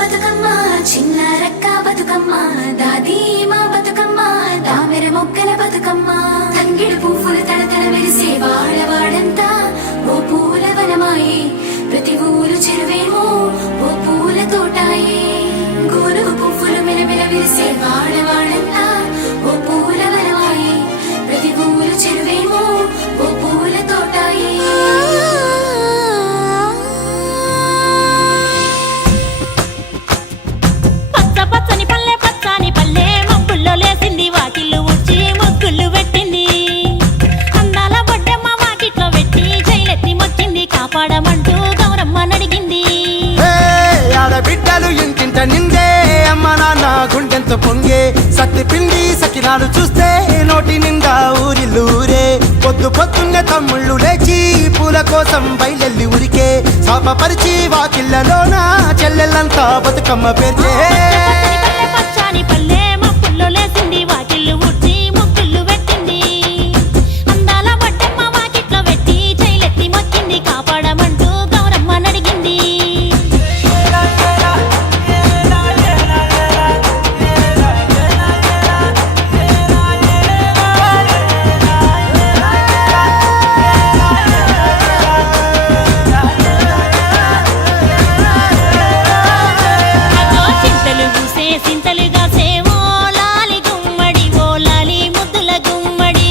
బతుకమ్మ చిన్న రక్క బతుకమ్మ దాది మా బతుకమ్మ దామెర మొక్కల బతుకమ్మ తంగిడి పువ్వులు తడతడ మెరిసే వాడవాడంతా ఓ పూల వనమాయే ప్రతి ఊరు చెరువేమో ఓ పూల తోటాయే గోరుగు పువ్వులు మెలమెల విరిసే వాడవాడంతా ఓ పూల వనమాయే ప్రతి ఊరు చెరువేమో ఓ పూల తోటాయే పచ్చని పల్లె పచ్చని పల్లె మబ్బుల్లో లేసింది వాకిళ్ళు ఉడ్చి ముగ్గులు పెట్టింది అందాల బొడ్డమ్మ వాకిట్లో పెట్టి జైలెత్తి మొక్కింది కాపాడమంటూ గౌరమ్మ నడిగింది ఆడబిడ్డలు ఇంటింట నిందే అమ్మ నాన్న గుండెంత పొంగే సత్తి పిండి సకినాలు చూస్తే నోటి నిండా ఊరిల్లూరే పొద్దు పొద్దున్నే తమ్ముళ్ళు లేచి పూల కోసం బయలెల్లి ఉరికే శాపపరిచి వాకిళ్ళలోన చెల్లెళ్ళంతా బతుకమ్మ పేర్చే పచ్చని పల్లె మబ్బుల్లో లేసింది వాకిళ్ళు ఉడ్చి ముగ్గులు పెట్టింది అందాల బొడ్డమ్మ వాకిట్లో పెట్టి జైలెత్తి మొక్కింది కాపాడమంటూ గౌరమ్మ నడిగింది సింతలుగా సేవో లాలి గుమ్మడి ఓ లాలి ముద్దుల గుమ్మడి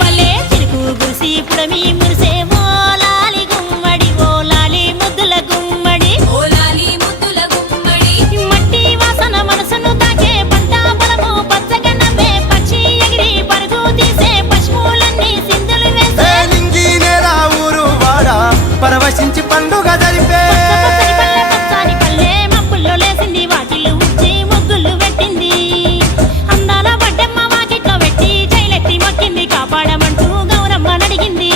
భలే చిరుకు గురిసి పుడమి మురిసేవో లాలి గుమ్మడి ఓ లాలి ముద్దుల గుమ్మడి మట్టి వాసన మనసును తాకే పంట పొలము పచ్చగా నవ్వే పక్షి ఎగిరి పరుగు తీసే పశువులన్నీ సింధులు వేసే నింగి నేల ఊరు వాడ పరవశించి పండుగ జరిపే పచ్చని పల్లె మబ్బుల్లో లేసింది వాకిళ్ళు ఉడ్చి ముగ్గులు పెట్టింది అందాల బొడ్డమ్మ వాకిట్లో పెట్టి జైలెత్తి మొక్కింది కాపాడమంటూ గౌరమ్మ నడిగింది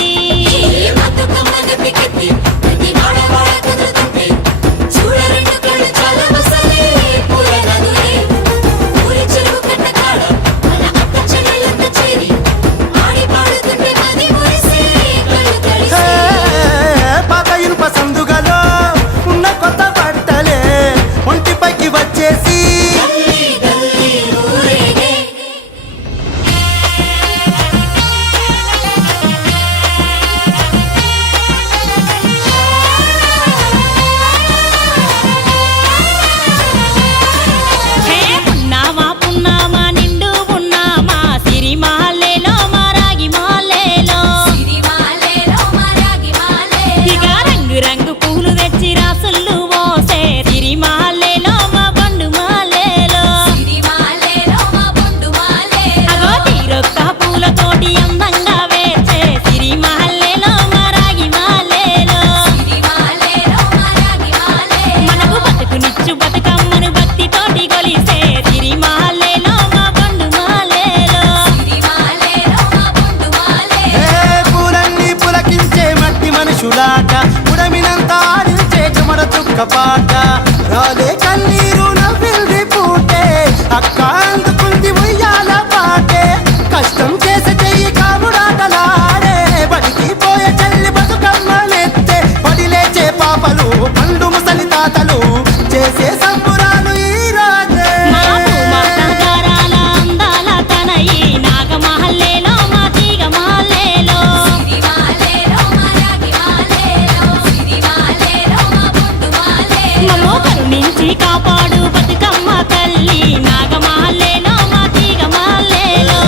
పాత ఇనుప సందుగలో ఉన్న కొత్త బట్టలే ఒంటిపైకి వచ్చేసి హే పున్నామా పున్నామా నిండు పున్నామా సిరిమాలేలో మా రాగి మాలేలో ఇక రంగు రంగు పూలు తెచ్చి రాసుళ్ళు పోసే సిరిమాలేలో మా బండు మాలేలో అగో తీరొక్క పూలతోటి అందంగా వేచే సిరిమాలేలో మా రాగి మాలేలో మనకు బతుకునిచ్చు బతుకమ్మను భక్తితోటి కొలిసే సిరిమాలేలో మా బండు మాలేలో పూలన్నీ పులకించే మట్టి మనుషులాట ఉడమినంతా ఆడించే చెమడ చుక్క పాట రాలే కన్నీరు నవ్వింది పూటే అక్క అందుకుంది ఉయ్యాల పాటే కష్టం చేసే చెయ్యి కాముడాటలాడే బడికి పోయే చెల్లి బతుకమ్మనెత్తే పడి లేచే పాపలు పండు ముసలి తాతలు చేసే సంబురాలు ఈ రాజే మా భూమాత గారాల అందాల తనయి నాగమహల్లేలో మా తీగ మాలేలో మమ్మో కరుణించి కాపాడు బతుకమ్మ తల్లి నాగమహల్లేలో మా తీగ మాలేలో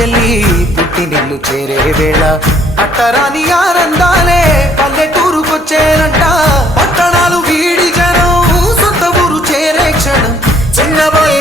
చెల్లి పుట్టి నిన్ను చేరే వేళ అట్టరాని ఆనందాలే పల్లెటూరుకొచ్చేనంట పట్టణాలు వీడి జనం సొంత ఊరు చేరే క్షణం చిన్నబాయి